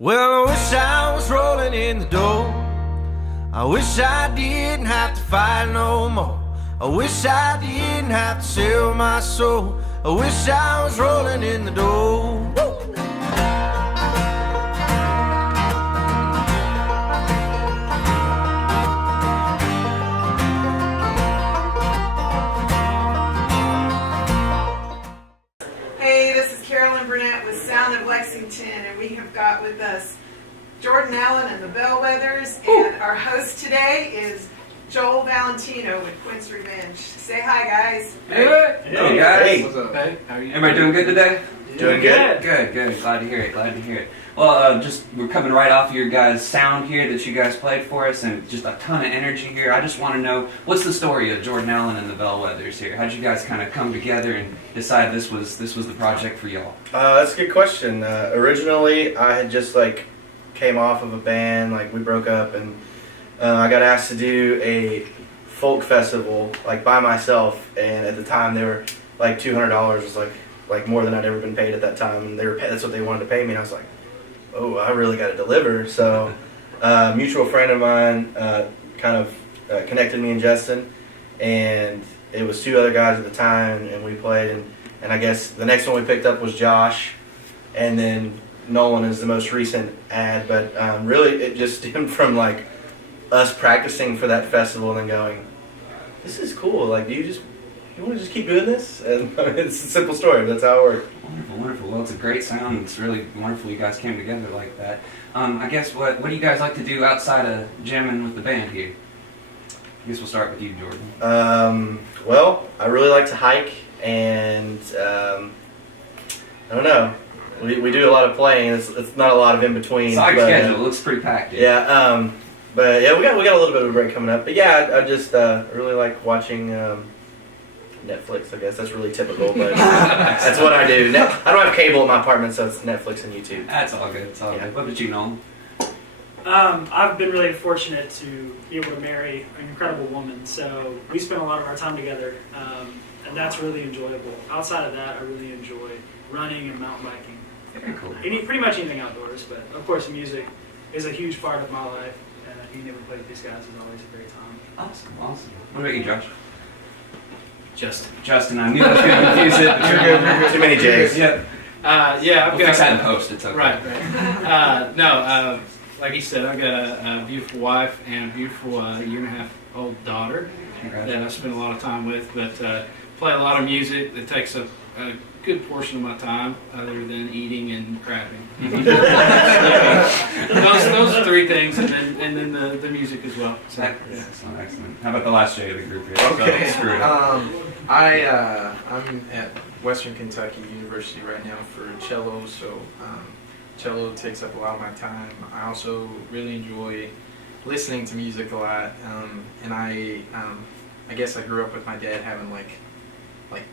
Well, I wish I was rolling in the dough. I wish I didn't have to fight no more. I wish I didn't have to sell my soul. I wish I was rolling in the dough. Hey, this is Carolyn Burnett with Sound of Lexington, and we have got with us Jordan Allen and the Bellwethers, and our host today is Joel Valentino with Quinn's Revenge. Say hi, guys. Hey guys. Hey. What's up? Hey, how are you? Everybody doing good today? Doing good. Good. Glad to hear it. Well, we're coming right off of your guys' sound here that you guys played for us, and just a ton of energy here. I just want to know, what's the story of Jordan Allen and the Bellwethers here? How'd you guys kind of come together and decide this was the project for y'all? That's a good question. Originally, I had just came off of a band, we broke up, and I got asked to do a folk festival by myself, and at the time they were $200 was like more than I'd ever been paid at that time, and that's what they wanted to pay me, and I was like, oh, I really got to deliver. So a mutual friend of mine connected me and Justin, and it was two other guys at the time, and we played, and I guess the next one we picked up was Josh, and then Nolan is the most recent ad, but really it just stemmed from us practicing for that festival and then going, this is cool, do you want to just keep doing this? And it's a simple story, but that's how it worked. Wonderful. Well, it's a great sound. It's really wonderful you guys came together like that. I guess what do you guys like to do outside of jamming with the band here? I guess we'll start with you, Jordan. Well, I really like to hike, and I don't know. We do a lot of playing. It's not a lot of in between. Side schedule. It looks pretty packed. Yeah. But yeah, we got a little bit of a break coming up. But yeah, I just really like watching Netflix. I guess that's really typical, but that's what I do. I don't have cable in my apartment, so it's Netflix and YouTube. That's all good. It's all good. What about you, Nolan? I've been really fortunate to be able to marry an incredible woman, so we spend a lot of our time together, and that's really enjoyable. Outside of that, I really enjoy running and mountain biking. Very cool. Pretty much anything outdoors, but of course music is a huge part of my life, and being able to play with these guys is always a great time. Awesome. What about you, Josh? Justin. I knew I was going to confuse it. But you're good. Too many J's. Yep. I've We'll got fix that in post. It's okay. Right. Like he said, I've got a beautiful wife and a beautiful year-and-a-half-old daughter that I spend a lot of time with. But play a lot of music that takes a good portion of my time, other than eating and crapping. those three things, and then the music as well. So, Excellent. How about the last J of the group here? Okay. So, screw it. I'm at Western Kentucky University right now for cello, so cello takes up a lot of my time. I also really enjoy listening to music a lot, and I guess I grew up with my dad having like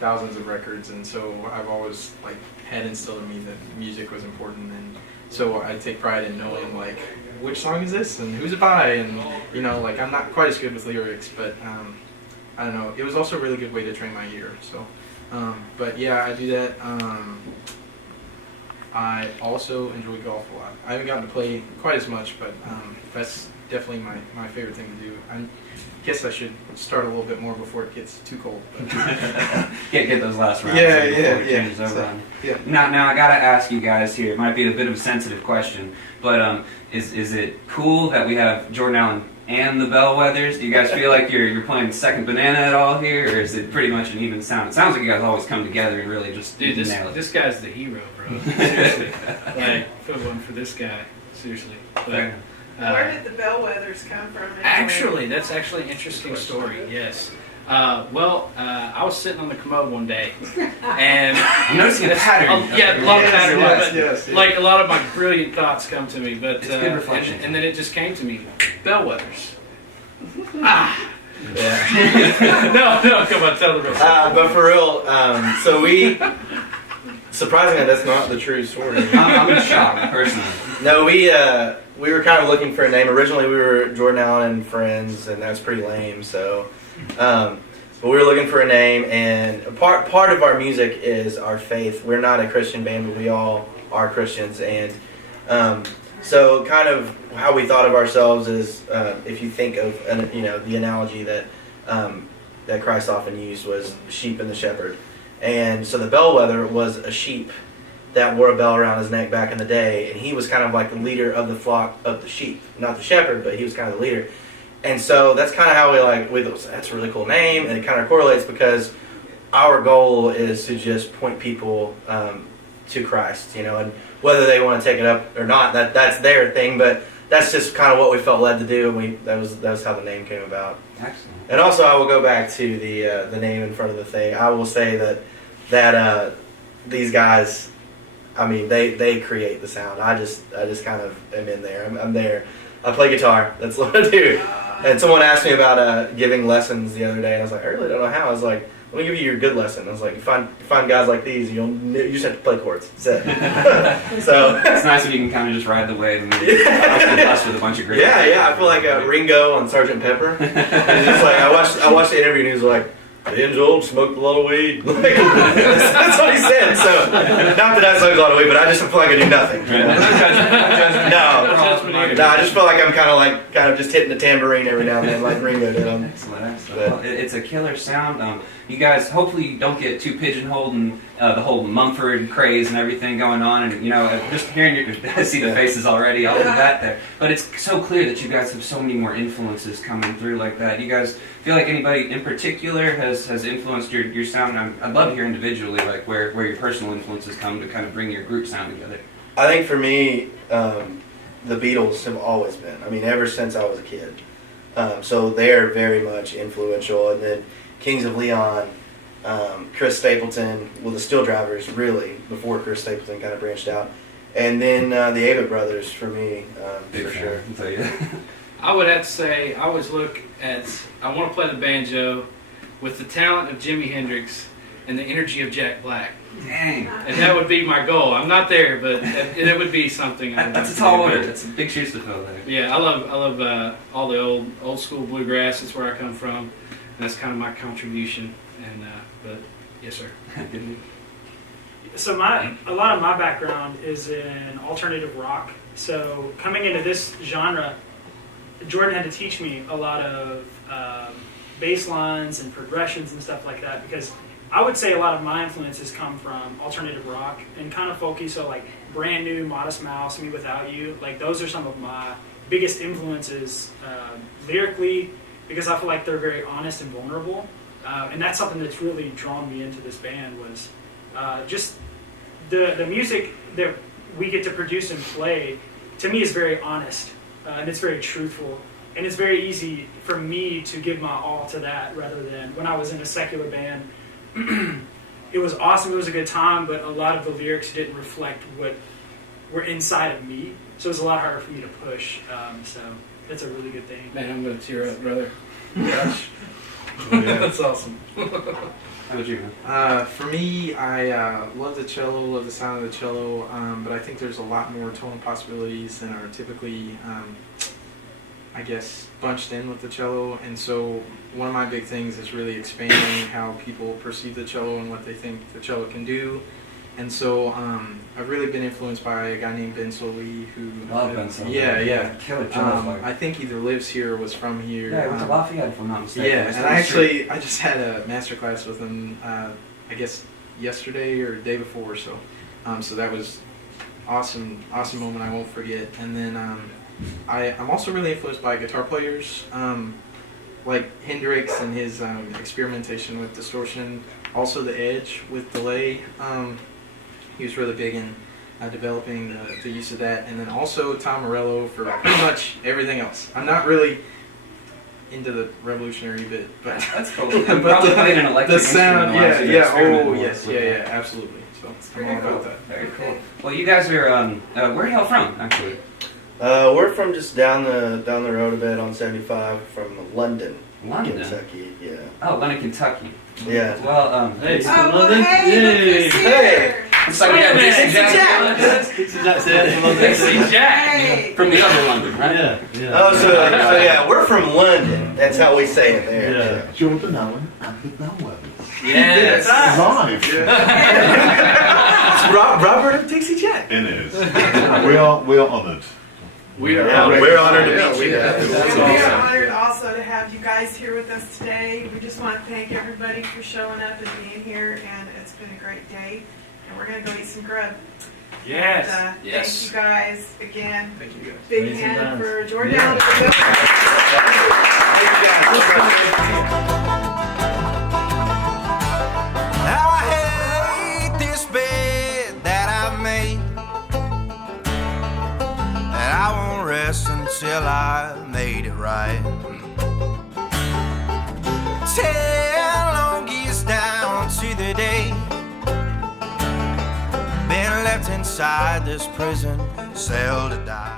thousands of records, and so I've always had instilled in me that music was important, and so I take pride in knowing which song is this and who's it by, and I'm not quite as good with lyrics, but I don't know. It was also a really good way to train my ear. So, but yeah, I do that. I also enjoy golf a lot. I haven't gotten to play quite as much, but that's definitely my favorite thing to do. I guess I should start a little bit more before it gets too cold. Get those last rounds. Yeah. Before it changes over on you. Now I gotta ask you guys here. It might be a bit of a sensitive question, but is it cool that we have Jordan Allen and the Bellwethers? Do you guys feel like you're playing second banana at all here, or is it pretty much an even sound? It sounds like you guys always come together and really just dude, nail it. this guy's the hero, bro. Seriously, put one for this guy. Seriously. But, Where did the Bellwethers come from? Actually, that's actually an interesting story. Yes. I was sitting on the commode one day, and I'm noticing a pattern. A lot of pattern. Yes. A lot of my brilliant thoughts come to me, but it's good reflection. and then it just came to me, Bellwethers. Yeah. No, come on, tell the rest. But for real, so surprisingly, that's not the true story. I'm in shock, personally. No, we were kind of looking for a name. Originally, we were Jordan Allen and Friends, and that's pretty lame. So, but we were looking for a name, and part of our music is our faith. We're not a Christian band, but we all are Christians, and So kind of how we thought of ourselves is, if you think of the analogy that that Christ often used was sheep and the shepherd, and so the bellwether was a sheep that wore a bell around his neck back in the day, and he was kind of like the leader of the flock of the sheep, not the shepherd, but he was kind of the leader. And so that's kind of how that's a really cool name, and it kind of correlates because our goal is to just point people to Christ, and whether they want to take it up or not, that's their thing, but that's just kind of what we felt led to do, and that was how the name came about. Excellent. And also, I will go back to the name in front of the thing. I will say that these guys, I mean, they create the sound. I just kind of am in there. I'm there. I play guitar. That's what I do. And someone asked me about giving lessons the other day, and I was like, I really don't know how. I was like, let me give you your good lesson. I was like, you find guys like these, you just have to play chords. That's it. So It's nice when you can kind of just ride the wave and be blessed with a bunch of great. yeah. I feel like Ringo on Sgt. Pepper. And just like I watched the interview, and he was like, Angel smoked a lot of weed. Like, that's what he said. So, not that I smoked a lot of weed, but I just feel like I do nothing. No, I just feel like I'm kind of just hitting the tambourine every now and then, like Ringo did. Excellent. Well, it's a killer sound. You guys, hopefully, you don't get too pigeonholed in the whole Mumford craze and everything going on. And just hearing I see the faces already. I'll leave that there. But it's so clear that you guys have so many more influences coming through like that. You guys feel like anybody in particular has influenced your sound? I'd love to hear individually, like where your personal influences come to kind of bring your group sound together. I think for me, the Beatles have always been. I mean, ever since I was a kid. So they're very much influential. And then Kings of Leon, Chris Stapleton, well, the Steel Drivers, really, before Chris Stapleton kind of branched out. And then the Avett Brothers for me, for sure. I'll tell you. I would have to say I always look at, I want to play the banjo with the talent of Jimi Hendrix and the energy of Jack Black. Dang. And that would be my goal. I'm not there, but it would be something. That's a tall order. That's big shoes to fill there. Yeah, I love all the old school bluegrass. That's where I come from. And that's kind of my contribution. And but yes, sir. So a lot of my background is in alternative rock. So coming into this genre, Jordan had to teach me a lot of bass lines and progressions and stuff like that, because I would say a lot of my influences come from alternative rock and kind of folky. So like Brand New, Modest Mouse, Me Without You, like those are some of my biggest influences lyrically, because I feel like they're very honest and vulnerable. And that's something that's really drawn me into this band was just the music that we get to produce and play, to me, is very honest, and it's very truthful, and it's very easy for me to give my all to that, rather than when I was in a secular band. It was awesome, it was a good time, but a lot of the lyrics didn't reflect what were inside of me, so it was a lot harder for me to push, so that's a really good thing. Man, I'm going to tear up, brother. Gosh. That's awesome. How about you, man? For me, I love the cello, love the sound of the cello, but I think there's a lot more tonal possibilities than are typically, I guess, bunched in with the cello. And so one of my big things is really expanding how people perceive the cello and what they think the cello can do. And so I've really been influenced by a guy named Ben Soley, who... Love Ben Soley. Yeah. Killer cello player. I think either lives here or was from here. Yeah, it was Lafayette, if I'm not mistaken. Yeah, and I just had a master class with him, I guess yesterday or the day before, so that was awesome moment I won't forget. And then I'm also really influenced by guitar players, like Hendrix and his experimentation with distortion, also the Edge with delay. He was really big in developing the use of that, and then also Tom Morello for pretty much everything else. I'm not really into the revolutionary bit, but that's cool. But probably played an electric the sound, instrument. yeah, absolutely. So I'm all about that. Very cool. Well, you guys are where the hell from, actually? We're from just down the road a bit on 75 from London, Kentucky. Yeah. Oh, London, Kentucky. Yeah. Well, Hey, Oh, well, hey, look who's here. it's like we got Dixie Jack. Dixie Jack Hey. from the other London, right? Yeah. Oh, so yeah, we're from London. That's how we say it there. Yeah. Jordan Allen and the Bellwethers. Yes. Live. It's Robert of Dixie Jack. It is. We are honoured We are Yeah, honored. we're honored to Yeah, meet we- you guys. that's And we are awesome. honored also to have you guys here with us today. We just want to thank everybody for showing up and being here, and it's been a great day. And we're going to go eat some grub. Yes. And, Yes. Thank you guys again. Thank you guys. Big Amazing hand times. for Jordan Yeah. Allen and the Now I hate this bed that I've made, and I won't rest until I made it right. 10 long years down to the day, been left inside this prison cell to die.